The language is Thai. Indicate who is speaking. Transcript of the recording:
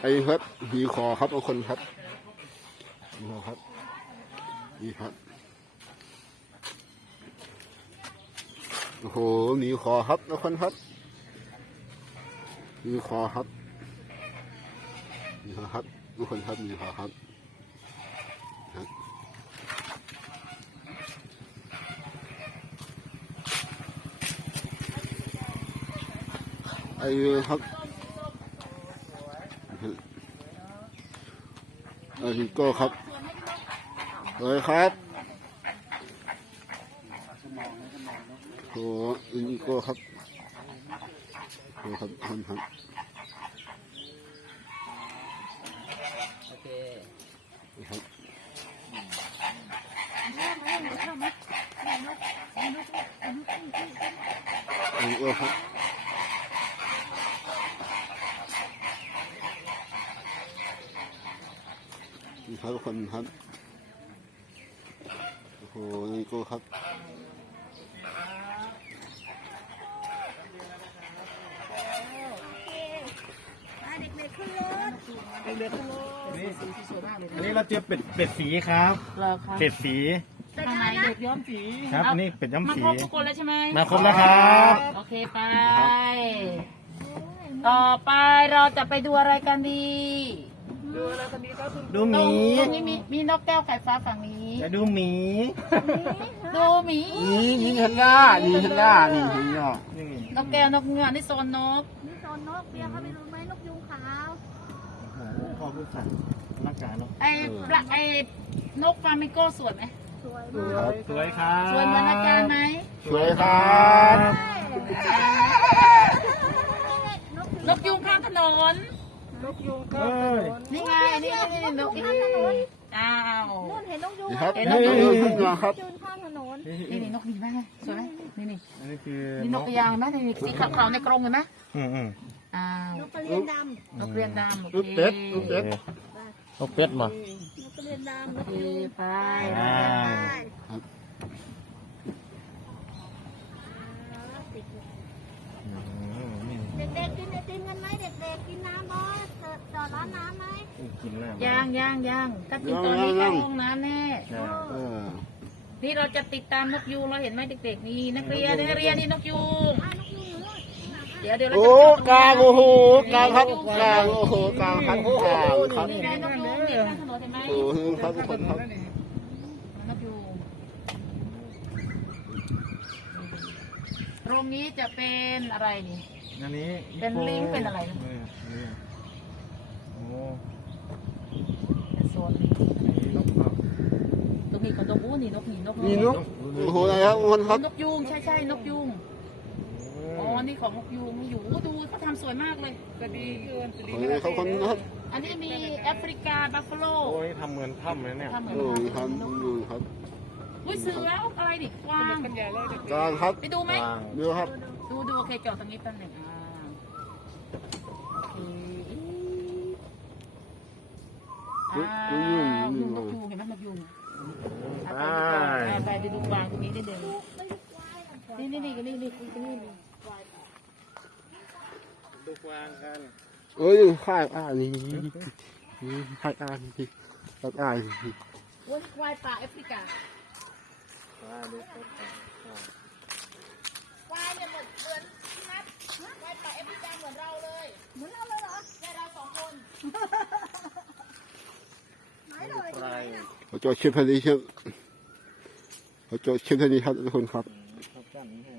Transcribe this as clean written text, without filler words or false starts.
Speaker 1: อ้ครับมีคอครับทุกคนครับนี่ครับนี่ครับโอ้โหมีคอครับทุกคนครับมีคอครับนี่ครับทุกคนครับมีคอครับไอ้ครับไอ้ก็ครับเลยครับโอ้อันนี้ก็ครับโอ้ครับครับ
Speaker 2: โอเค
Speaker 1: ครับอันนี้ก็ครับนี่ครับทุกคนครับโอ้โหนี่ก็ครับ
Speaker 3: อันนี้เราเจอเป็ดสีครับเป็ดสี
Speaker 2: ทางไหนเด็กย้อมสี
Speaker 3: ครับอันนี้เป็ดย้อม
Speaker 2: มา
Speaker 3: สี
Speaker 2: ครบทุกคนแล้วใช่ไหม
Speaker 3: มาครบแล้วครับ
Speaker 2: โอเคไป ต่อไปเราจะไปดูอะไรกันดี
Speaker 3: ดูห
Speaker 2: ตร
Speaker 3: มี
Speaker 2: งนี้มีนกแก้วไก่ฟ้าฝั่งนี้
Speaker 3: จะดูหมี
Speaker 2: ดูหมี
Speaker 1: นี่เห็นหน้านี่เห็นหน้านี่เห็นหน้า
Speaker 3: นี่
Speaker 2: นกแก้วนกเงือกนี่โซนนก
Speaker 4: นี่โซนนกเบียร์เขาไปรู้ไหมนกยุงขาว
Speaker 3: พ่อพูดสั่งรักษาเนาะ
Speaker 2: ไอ้นกฟลามิงโก้สวยไหม
Speaker 4: สวย
Speaker 1: ดู
Speaker 4: มาก
Speaker 1: ครับ
Speaker 3: สวยครับ
Speaker 2: สวยเหมือนอาจารย์ไหม
Speaker 1: สวยครับ
Speaker 2: นกยูงข้ามถนน
Speaker 3: เอ้ย
Speaker 2: นี่ไงนี่นกอ้าว
Speaker 4: นู่นเห็นนกยุง
Speaker 1: นี่ครับ
Speaker 2: เห็น
Speaker 1: นี่
Speaker 2: นกยูง
Speaker 1: ขึ้นมาครับ
Speaker 4: ยืนข้างถนน
Speaker 2: นี่นกดีไหมสวยไหมนี่
Speaker 3: อันนี้คือ
Speaker 2: นี่นกกระยางไหมนี่สีขาวๆในกรงเห็นไหม
Speaker 3: อืม
Speaker 2: อ้าวน
Speaker 4: กกระเรียนด
Speaker 2: นกเรียนดำโอ
Speaker 1: ลูก
Speaker 2: เค
Speaker 1: เป็ดลูกเป็ด
Speaker 3: นกเป็ดมา
Speaker 4: ำนกกระเรียนดำน
Speaker 2: โอก เค
Speaker 4: ยุง
Speaker 2: ไป
Speaker 3: อ่า
Speaker 4: เด็กๆกินไอติมกันไหมเด็กๆกินน้ำบ่จอดร้านน้ำไหม
Speaker 3: กินแล้ว
Speaker 2: ย่างถ้ากินตอนนี้เข้าห้องน้ำแน่
Speaker 1: เออ
Speaker 2: นี่เราจะติดตามนกยูงเราเห็นไหมเด็กๆนี่นักเรียนนี่นกยูง
Speaker 4: นกยุงอยู่นู่น
Speaker 2: เดี๋ยวเรา
Speaker 1: โอ้
Speaker 2: จะ
Speaker 1: กลางโอ้โหกลางครับกลางโอ้โหกลางครับกลางครับ
Speaker 2: นี่ไงนกยูงนี่ข้างถนนเห็นไหม
Speaker 1: โอ้โหครับทุกคนครับ
Speaker 2: นกยูงตรงนี้จะเป็นอะไรนี่
Speaker 3: อันนี้
Speaker 2: เป็นลิงเป็นอะไรนะ
Speaker 3: โอ้
Speaker 2: เป็นโซนนี้
Speaker 3: นกเปล่า
Speaker 2: ตรงนี้ก็นกอู้นี่นก
Speaker 1: นี่นกโอ้โหอะไรครับทุกคนครับ
Speaker 2: นกยูงใช่นกยูงอ๋อนี่ของนกยูงอยู่ดูเขาทำสวยมากเลยจะดีเกินจะดี
Speaker 1: โอ้ยเขาคนครับ
Speaker 2: อันนี้มีแอฟริกาบัฟฟาโล
Speaker 3: โอ้ยทำเหมือนถ้ำเลยเนี่ย
Speaker 2: ทำเหมือน
Speaker 1: โอ้ยค
Speaker 2: กั
Speaker 1: รับ
Speaker 2: น
Speaker 1: ดูครับ
Speaker 2: อุ้ยเสืออะไรดิกวาง
Speaker 1: กลางครับ
Speaker 2: ไปดูไหม
Speaker 1: ดูครับ
Speaker 2: ดูโอเคจอดตรงนี้แป๊บหนึ่งโอเคดูนกยูงเห็นไหมนกยูงไปดูกวางตรงนี้ได้เดินนี่
Speaker 3: ดูกวางกัน
Speaker 1: เอ้ยข้านี่ข้านี่ข้านี่
Speaker 2: วันนี้ควายป่าแอฟริกาควายเนี่ยเหมือนนัดควายป่าแอฟริกาเหมือนเราเลย
Speaker 4: เหมือนเราเลยเหรอ
Speaker 2: แค่เราสองคน
Speaker 4: ไหนเลย
Speaker 3: อะไร
Speaker 1: เขาจอดเชือกพันนี้ครับเขาจอดเชือกพันนี้ครับทุกคนครับ
Speaker 3: เขากั้นให้